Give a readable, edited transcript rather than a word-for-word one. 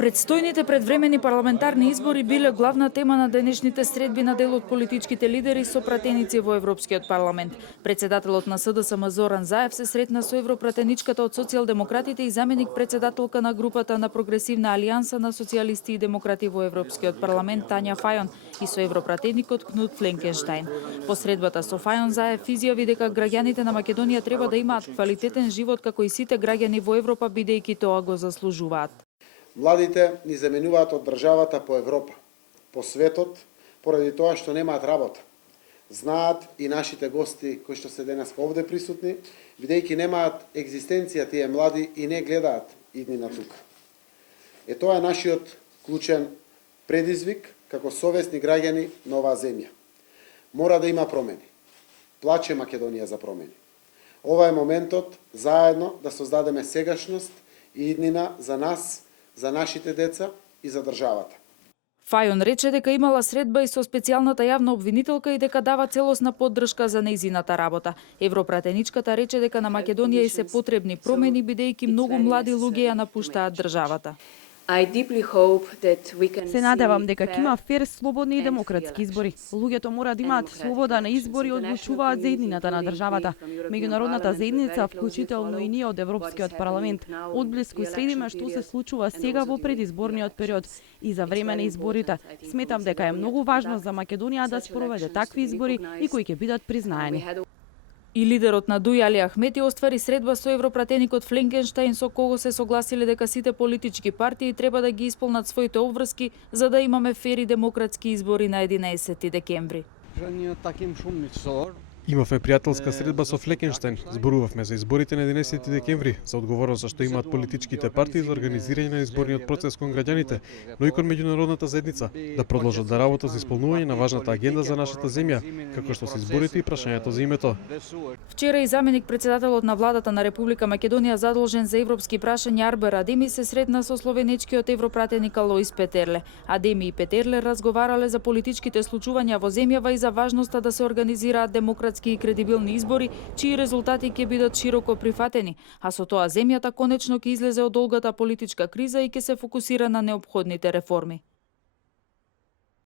Предстојните предвремени парламентарни избори биле главна тема на денешните средби на дел од политичките лидери со пратеници во Европскиот парламент. Председателот на СДСМ Зоран Заев се сретна со европратеничката од социјалдемократите и заменик председателка на групата на Прогресивна алијанса на социјалисти и демократи во Европскиот парламент Тања Фајон и со европратеникот Кнут Фленкенштајн. По средбата со Фајон Заев изјави дека граѓаните на Македонија треба да имаат квалитетен живот како и сите граѓани во Европа, бидејќи тоа го заслужуваат. Младите ни заменуваат од државата по Европа, по светот, поради тоа што немаат работа. Знаат и нашите гости кои што се денеска овде присутни, бидејќи немаат екзистенција тие млади и не гледаат иднина тука. Тоа е нашиот клучен предизвик како совесни граѓани на оваа земја. Мора да има промени. Плаче Македонија за промени. Ова е моментот заедно да создадеме сегашност и иднина за нас, за нашите деца и за државата. Фајон рече дека имала средба и со специјалната јавна обвинителка и дека дава целосна поддршка за нејзината работа. Европратеничката рече дека на Македонија и се потребни промени, бидејќи многу млади луѓе ја напуштаат државата. Се надевам дека ќе има фер, слободни и демократски избори. Луѓето мора да имаат слобода на избори и одлучуваат за иднината на државата. Меѓународната заедница, вклучително и ние од Европскиот парламент, одблиску следиме што се случува сега во предизборниот период и за време на изборите. Сметам дека е многу важно за Македонија да спроведе такви избори и кои ќе бидат признаени. И лидерот на ДУИ Али Ахмети оствари средба со европратеникот Фленкенштајн, со кого се согласиле дека сите политички партии треба да ги исполнат своите обврски за да имаме фер и демократски избори на 11 декември. Имавме пријателска средба со Флекенштајн. Зборувавме за изборите на 11 декември, за одговорност што имаат политичките партии за организирање на изборниот процес кон граѓаните, но и кон меѓународната заедница, да продолжат да работат за исполнување на важната агенда за нашата земја, како што се изборите и прашањето за името. Вчера и заменик председателот на владата на Република Македонија задолжен за европски прашања Арбер Адеми се сретна со словенечкиот европратеник Алоис Петерле. Адеми и Петерле разговарале за политичките случувања во земјава и за важноста да се организираат демократски и кредибилни избори, чии резултати ќе бидат широко прифатени, а со тоа земјата конечно ќе излезе од долгата политичка криза и ќе се фокусира на неопходните реформи.